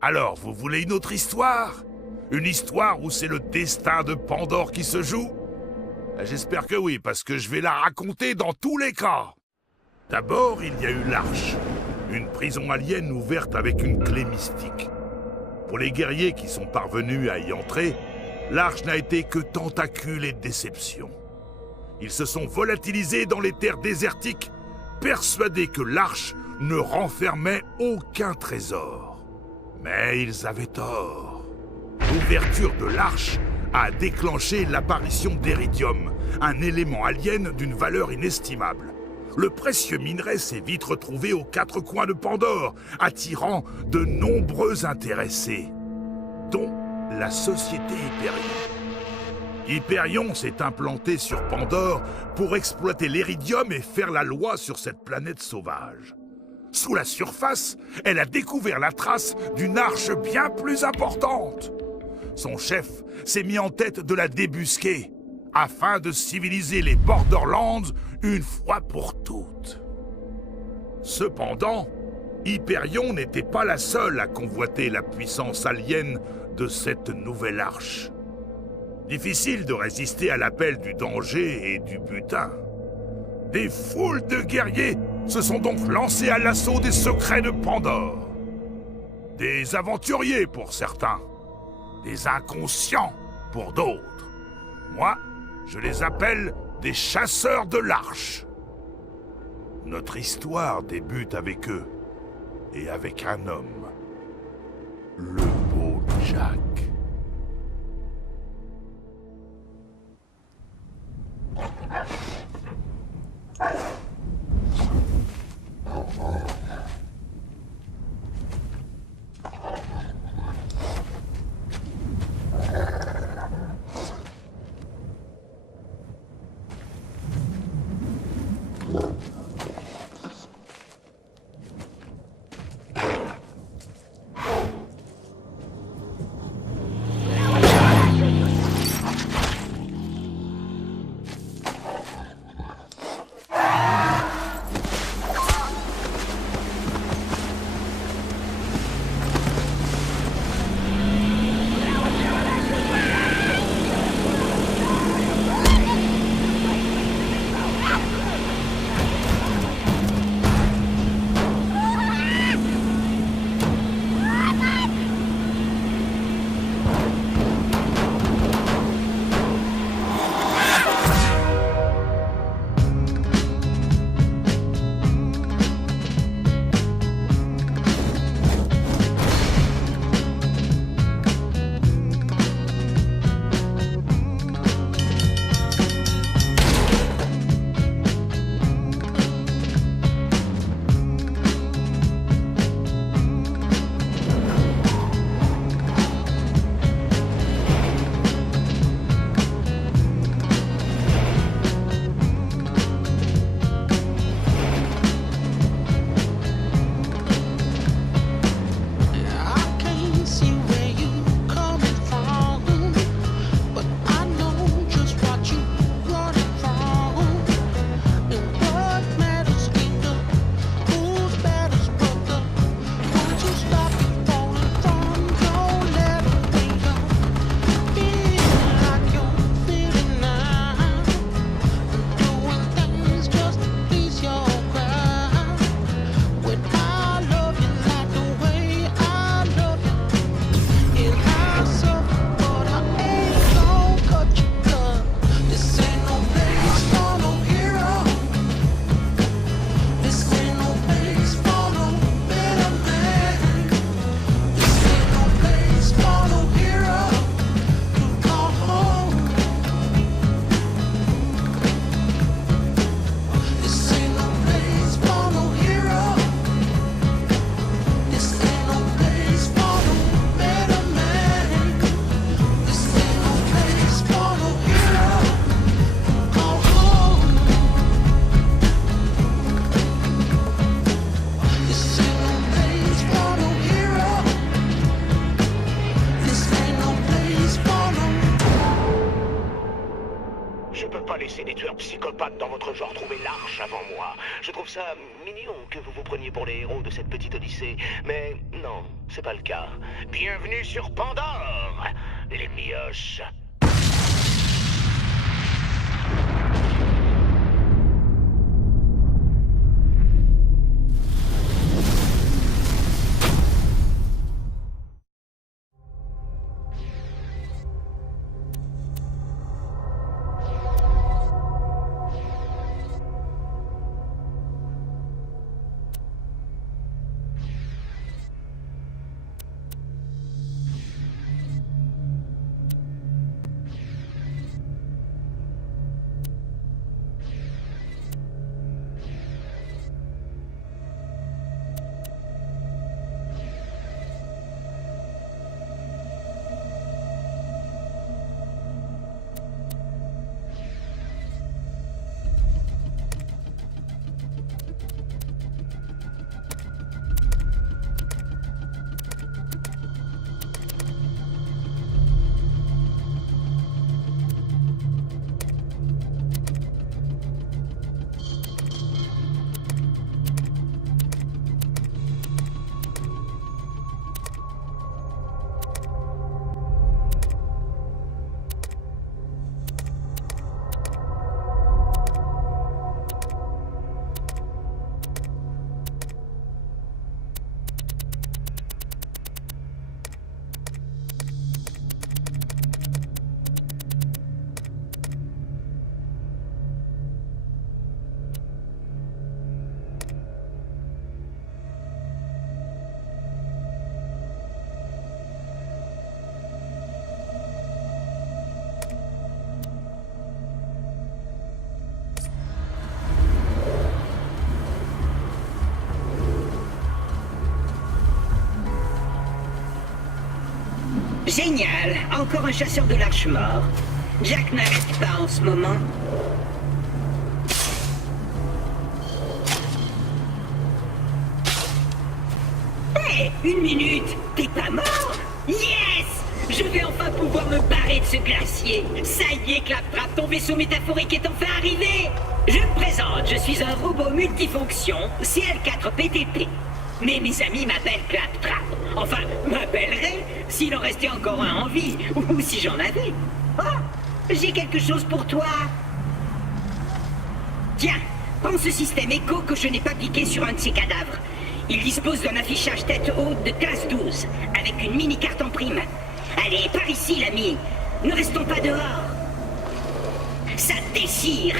Alors, vous voulez une autre histoire? Une histoire où c'est le destin de Pandore qui se joue? J'espère que oui, parce que je vais la raconter dans tous les cas. D'abord, il y a eu l'Arche, une prison alien ouverte avec une clé mystique. Pour les guerriers qui sont parvenus à y entrer, l'Arche n'a été que tentacules et déception. Ils se sont volatilisés dans les terres désertiques, persuadés que l'Arche ne renfermait aucun trésor. Mais ils avaient tort. L'ouverture de l'Arche a déclenché l'apparition d'Eridium, un élément alien d'une valeur inestimable. Le précieux minerai s'est vite retrouvé aux quatre coins de Pandore, attirant de nombreux intéressés, dont la société Hyperion. Hyperion s'est implanté sur Pandore pour exploiter l'Eridium et faire la loi sur cette planète sauvage. Sous la surface, elle a découvert la trace d'une arche bien plus importante. Son chef s'est mis en tête de la débusquer, afin de civiliser les Borderlands une fois pour toutes. Cependant, Hyperion n'était pas la seule à convoiter la puissance alien de cette nouvelle arche. Difficile de résister à l'appel du danger et du butin. Des foules de guerriers se sont donc lancés à l'assaut des secrets de Pandore. Des aventuriers pour certains, des inconscients pour d'autres. Moi, je les appelle des chasseurs de l'Arche. Notre histoire débute avec eux, et avec un homme, le beau Jack. genre trouver l'arche avant moi. Je trouve ça mignon que vous vous preniez pour les héros de cette petite odyssée. Mais non, c'est pas le cas. Bienvenue sur Pandore, les mioches. Génial! Encore un chasseur de l'arche mort. Jack n'arrête pas en ce moment. Hé! Une minute! T'es pas mort? Yes! Je vais enfin pouvoir me barrer de ce glacier. Ça y est, Claptrap, ton vaisseau métaphorique est enfin arrivé! Je me présente, je suis un robot multifonction CL4PTP. Mais mes amis m'appellent Claptrap. Enfin, m'appelleraient s'il en restait encore un en vie, ou si j'en avais. Oh, j'ai quelque chose pour toi. Tiens, prends ce système écho que je n'ai pas piqué sur un de ces cadavres. Il dispose d'un affichage tête haute de classe 12, avec une mini-carte en prime. Allez, par ici, l'ami. Ne restons pas dehors. Ça déchire.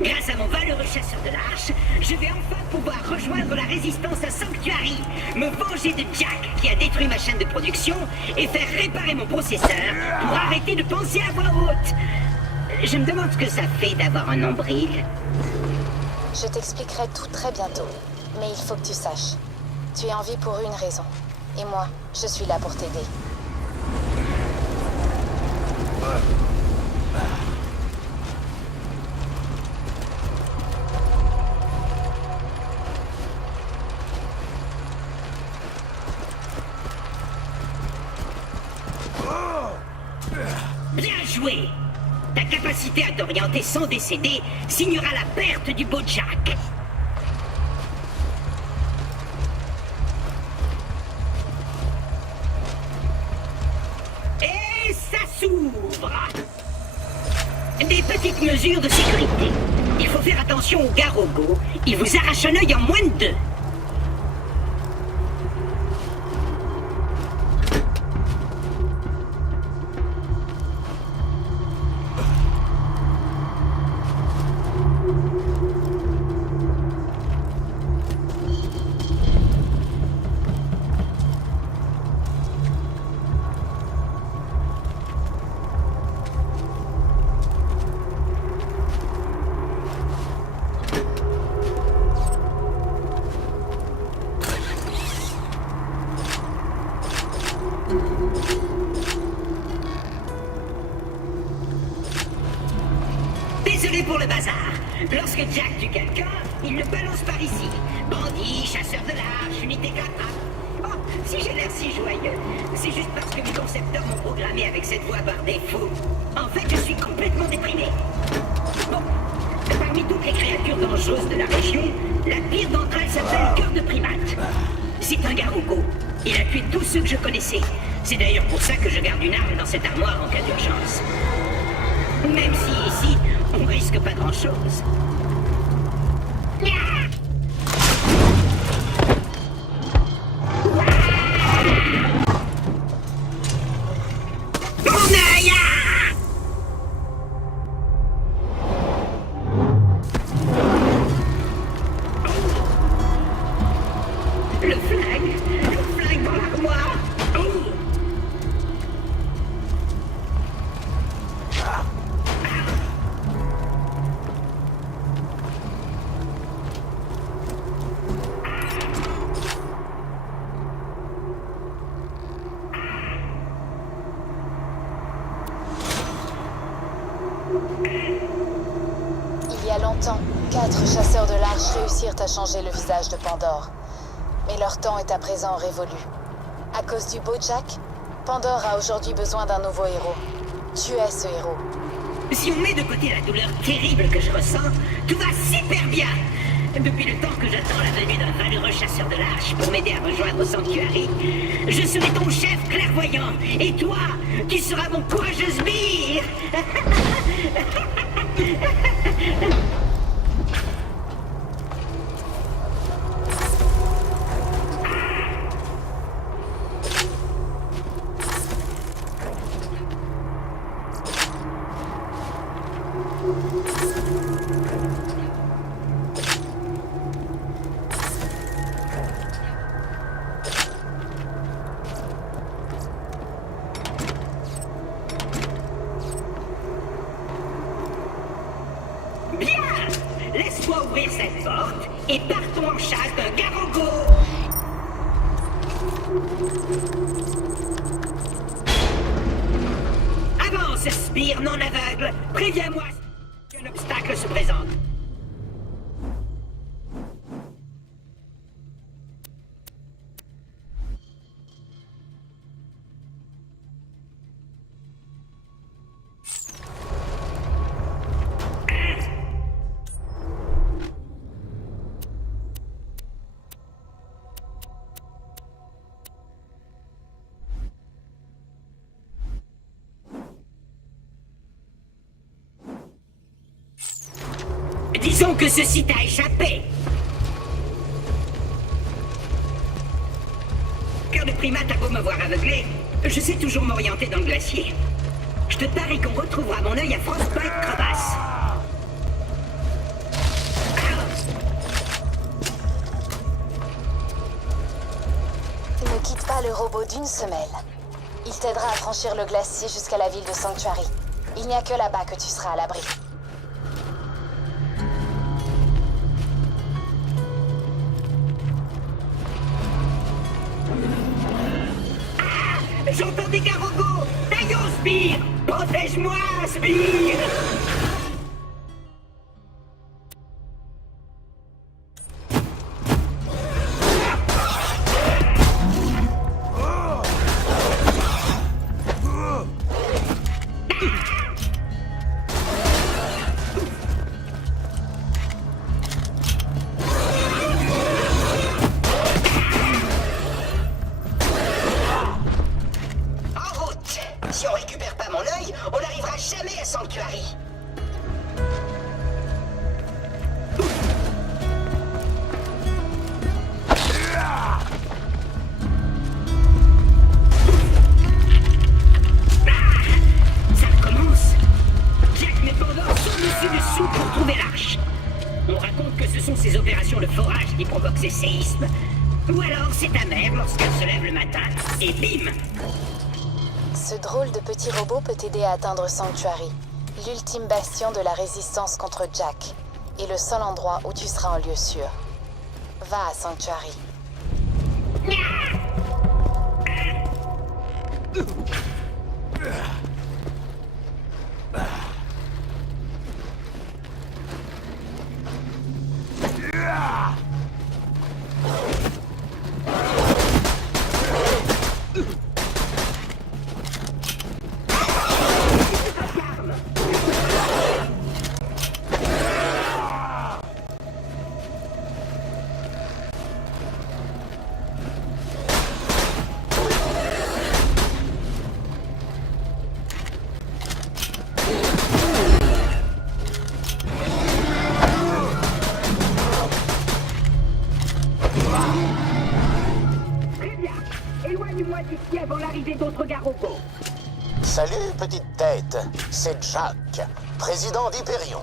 Grâce à mon valeureux chasseur de l'arche, je vais enfin pouvoir rejoindre la résistance à Sanctuary, me venger de Jack qui a détruit ma chaîne de production et faire réparer mon processeur pour arrêter de penser à voix haute. Je me demande ce que ça fait d'avoir un nombril. Je t'expliquerai tout très bientôt, mais il faut que tu saches. Tu es en vie pour une raison, et moi, je suis là pour t'aider. Bien joué! Ta capacité à t'orienter sans décéder signera la perte du beau Jack. Et ça s'ouvre! Des petites mesures de sécurité. Il faut faire attention aux garogos. Ils vous arrachent un œil en moins de 2. Désolé pour le bazar. Lorsque Jack tue quelqu'un, il le balance par ici. Bandit, chasseur de l'arche, unité Claptrap. Oh, si j'ai l'air si joyeux, c'est juste parce que mes concepteurs m'ont programmé avec cette voix par défaut. En fait, je suis complètement déprimé. Bon, parmi Parmi toutes les créatures dangereuses de la région, la pire d'entre elles s'appelle Cœur de Primate. C'est un Garogo. Il a tué tous ceux que je connaissais. C'est d'ailleurs pour ça que je garde une arme dans cette armoire en cas d'urgence. Même si ici, on risque pas grand-chose. Mon œil! Le flingue dans l'armoire. Il y a longtemps, 4 chasseurs de l'Arche réussirent à changer le visage de Pandore. Mais leur temps est à présent révolu. À cause du beau Jack, Pandore a aujourd'hui besoin d'un nouveau héros. Tu es ce héros. Si on met de côté la douleur terrible que je ressens, tout va super bien. Depuis le temps que j'attends la venue d'un valeureux chasseur de l'Arche pour m'aider à rejoindre Sanctuary, je serai ton chef clairvoyant. Et toi, tu seras mon courageux sbire. Bien! Laisse-moi ouvrir cette porte et partons en chasse d'un Garogo! Avance, Spire non aveugle! Préviens-moi si un obstacle se présente! Disons que ceci t'a échappé. Cœur de Primate a beau me voir aveuglé, je sais toujours m'orienter dans le glacier. Je te parie qu'on retrouvera mon œil à Frostbite Crevasse. Ne quitte pas le robot d'une semelle. Il t'aidera à franchir le glacier jusqu'à la ville de Sanctuary. Il n'y a que là-bas que tu seras à l'abri. J'entends des Garogos! Taillons, Spire! Protège-moi, Spire! Si on récupère pas mon œil, on n'arrivera jamais à Sanctuary. Ça recommence. Jack met Pandore dessus pour trouver l'arche. On raconte que ce sont ces opérations de forage qui provoquent ces séismes. Ou alors c'est ta mère lorsqu'elle se lève le matin. Et bim! Ce drôle de petit robot peut t'aider à atteindre Sanctuary, l'ultime bastion de la résistance contre Jack, et le seul endroit où tu seras en lieu sûr. Va à Sanctuary. loin d'ici avant l'arrivée d'autres Garogos. Salut, petite tête. C'est Jack, président d'Hyperion.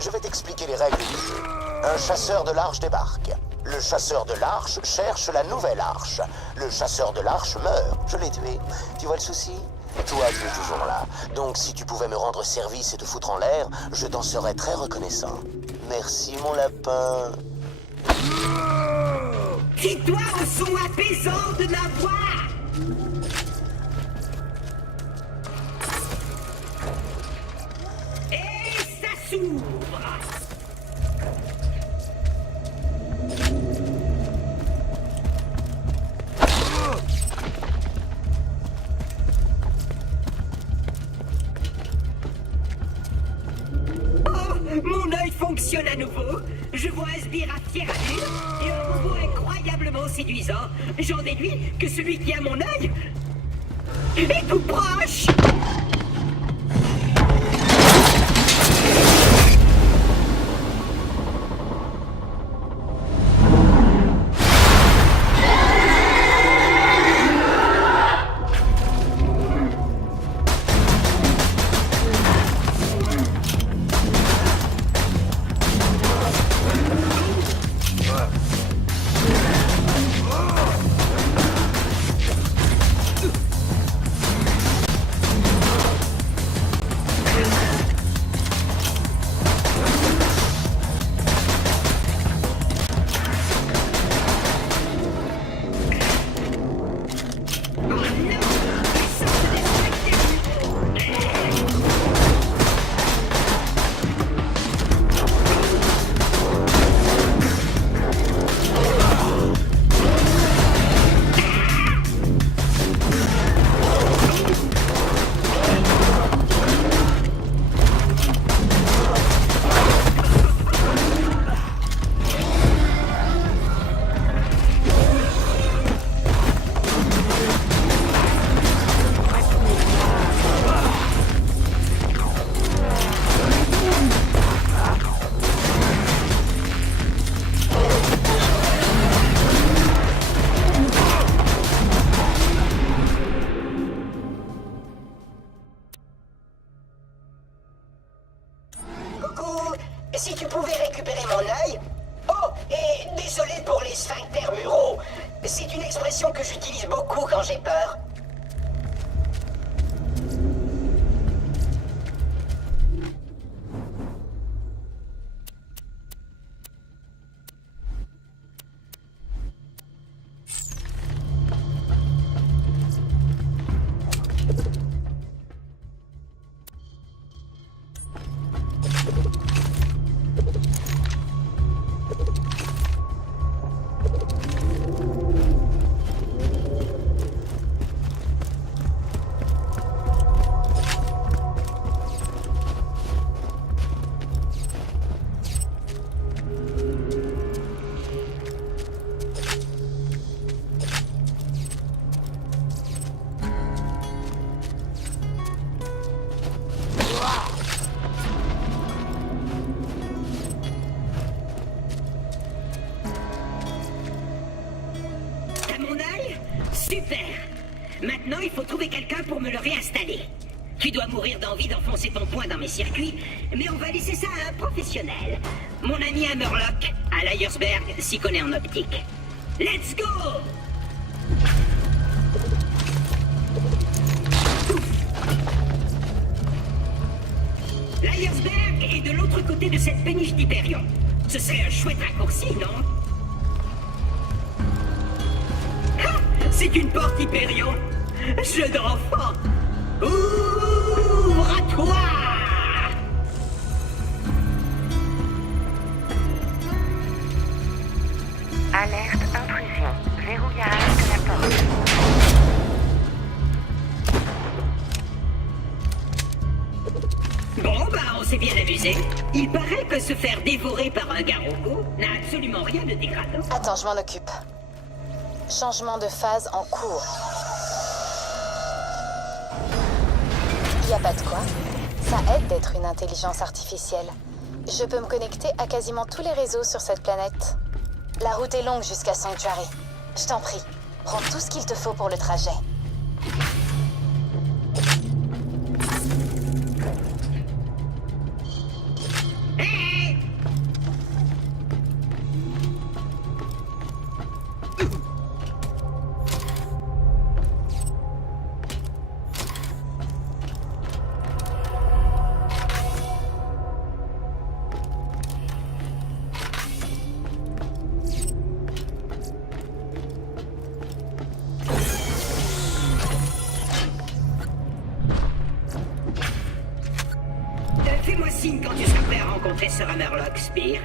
Je vais t'expliquer les règles du jeu. Un chasseur de l'arche débarque. Le chasseur de l'arche cherche la nouvelle arche. Le chasseur de l'arche meurt. Je l'ai tué. Tu vois le souci? Toi, tu es toujours là. Donc, si tu pouvais me rendre service et te foutre en l'air, je t'en serais très reconnaissant. Merci, mon lapin. Fie-toi au son apaisant de ma voix! Et ça s'ouvre! Mon œil fonctionne à nouveau. Je vois un sbire à fière allure et un robot incroyablement séduisant. J'en déduis que celui qui a mon œil est tout proche. Si tu pouvais récupérer mon œil... Oh, et désolé pour les sphincters muraux. C'est une expression que j'utilise beaucoup quand j'ai peur. Super! Maintenant, il faut trouver quelqu'un pour me le réinstaller. Tu dois mourir d'envie d'enfoncer ton poing dans mes circuits, mais on va laisser ça à un professionnel. Mon ami Hammerlock, à Liarsberg, s'y connaît en optique. Let's go! Liarsberg est de l'autre côté de cette péniche d'Hyperion. Ce serait un chouette raccourci, non? C'est une porte Hyperion. Jeu d'enfant. Ouvre-toi! Alerte intrusion. Verrouillage de la porte. Bon, bah, on s'est bien amusé. Il paraît que se faire dévorer par un Garogo n'a absolument rien de dégradant. Attends, je m'en occupe. Changement de phase en cours. Y a pas de quoi. Ça aide d'être une intelligence artificielle. Je peux me connecter à quasiment tous les réseaux sur cette planète. La route est longue jusqu'à Sanctuary. Je t'en prie, Prends tout ce qu'il te faut pour le trajet. Fais-moi signe quand tu seras prêt à rencontrer Sir Hammerlock, Spear.